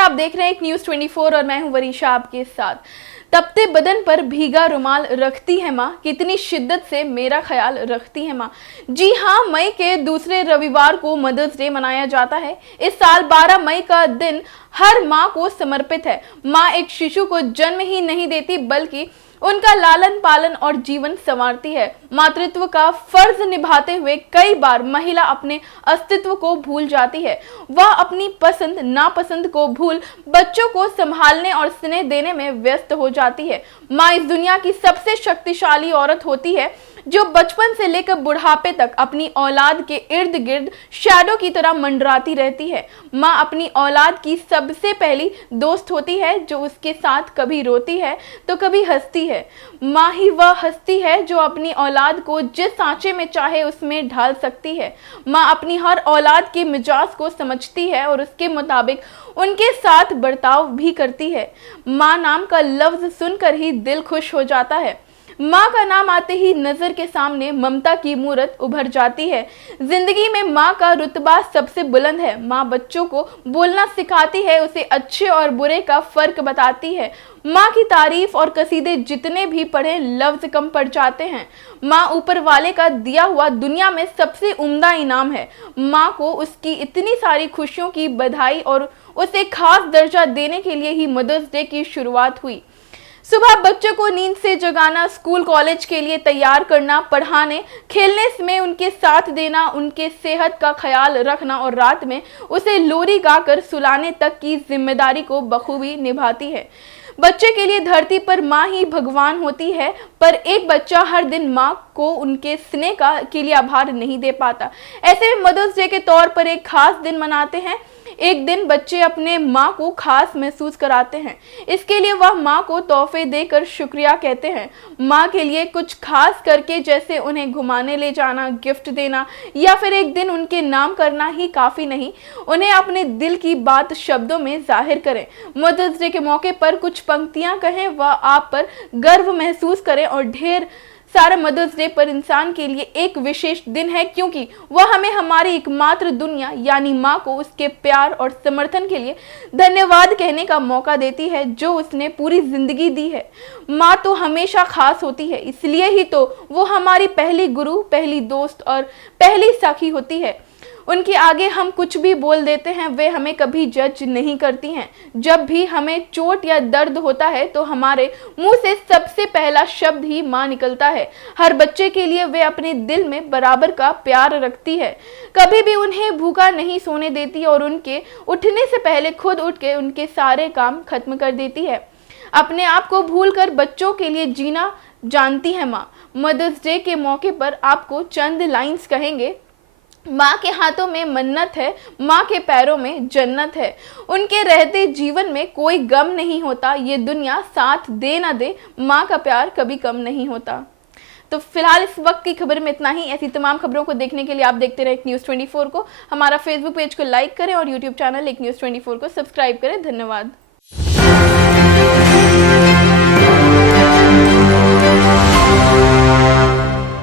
नमस्कार, आप देख रहे हैं एक न्यूज़ 24 और मैं हूं वरीशा आपके साथ। तपते बदन पर भीगा रुमाल रखती है माँ, कितनी शिद्दत से मेरा ख्याल रखती है माँ। जी हाँ, मई के दूसरे रविवार को मदर्स डे मनाया जाता है। इस साल 12 मई का दिन हर माँ को समर्पित है। माँ एक शिशु को जन्म ही नहीं देती बल्कि उनका लालन पालन और जीवन संवारती है। मातृत्व का फर्ज निभाते हुए कई बार महिला अपने अस्तित्व को भूल जाती है। वह अपनी पसंद नापसंद को भूल बच्चों को संभालने और स्नेह देने में व्यस्त हो जाती है। माँ इस दुनिया की सबसे शक्तिशाली औरत होती है जो बचपन से लेकर बुढ़ापे तक अपनी औलाद के इर्द गिर्द शैडो की तरह मंडराती रहती है। माँ अपनी औलाद की सबसे पहली दोस्त होती है जो उसके साथ कभी रोती है तो कभी हंसती है। माँ ही वह हस्ती है जो अपनी औलाद को जिस सांचे में चाहे उसमें ढाल सकती है। माँ अपनी हर औलाद के मिजाज को समझती है और उसके मुताबिक उनके साथ बर्ताव भी करती है। माँ नाम का लफ्ज सुनकर ही दिल खुश हो जाता है। माँ का नाम आते ही नजर के सामने ममता की मूरत उभर जाती है। जिंदगी में माँ का रुतबा सबसे बुलंद है। माँ बच्चों को बोलना सिखाती है, उसे अच्छे और बुरे का फर्क बताती है। माँ की तारीफ और कसीदे जितने भी पढ़े लफ्ज कम पड़ जाते हैं। माँ ऊपर वाले का दिया हुआ दुनिया में सबसे उम्दा इनाम है। माँ को उसकी इतनी सारी खुशियों की बधाई और उसे खास दर्जा देने के लिए ही मदर्स डे की शुरुआत हुई। सुबह बच्चों को नींद से जगाना, स्कूल कॉलेज के लिए तैयार करना, पढ़ाने खेलने में उनके साथ देना, उनके सेहत का ख्याल रखना और रात में उसे लोरी गाकर सुलाने तक की जिम्मेदारी को बखूबी निभाती है। बच्चे के लिए धरती पर माँ ही भगवान होती है, पर एक बच्चा हर दिन माँ को उनके स्नेह के लिए आभार नहीं दे पाता। ऐसे में मदर्स डे के तौर पर एक खास दिन मनाते हैं। एक दिन बच्चे अपने माँ को खास महसूस कराते हैं। इसके लिए वह माँ को तोहफे देकर शुक्रिया कहते हैं। माँ के लिए कुछ खास करके, जैसे उन्हें घुमाने ले जाना, गिफ्ट देना या फिर एक दिन उनके नाम करना ही काफी नहीं, उन्हें अपने दिल की बात शब्दों में जाहिर करें। मदर्स डे के मौके पर कुछ पंक्तियां कहें, वह आप पर गर्व महसूस करें और ढेर सारा मदर्स डे पर इंसान के लिए एक विशेष दिन है, क्योंकि वह हमें हमारी एकमात्र दुनिया यानी माँ को उसके प्यार और समर्थन के लिए धन्यवाद कहने का मौका देती है जो उसने पूरी जिंदगी दी है। माँ तो हमेशा खास होती है, इसलिए ही तो वो हमारी पहली गुरु, पहली दोस्त और पहली सखी होती है। उनके आगे हम कुछ भी बोल देते हैं, वे हमें कभी जज नहीं करती हैं। जब भी हमें चोट या दर्द होता है तो हमारे मुंह से सबसे पहला शब्द ही माँ निकलता है। हर बच्चे के लिए वे अपने दिल में बराबर का प्यार रखती है, कभी भी उन्हें भूखा नहीं सोने देती और उनके उठने से पहले खुद उठ के उनके सारे काम खत्म कर देती है। अपने आप को भूलकर बच्चों के लिए जीना जानती है माँ। मदर्स डे के मौके पर आपको चंद लाइन्स कहेंगे। माँ के हाथों में मन्नत है, माँ के पैरों में जन्नत है। उनके रहते जीवन में कोई गम नहीं होता, ये दुनिया साथ दे ना दे, माँ का प्यार कभी कम नहीं होता। तो फिलहाल इस वक्त की खबर में इतना ही। ऐसी तमाम खबरों को देखने के लिए आप देखते रहे एक न्यूज़ 24 को। हमारा फेसबुक पेज को लाइक करें और यूट्यूब चैनल एक न्यूज़ 24 को सब्सक्राइब करें। धन्यवाद।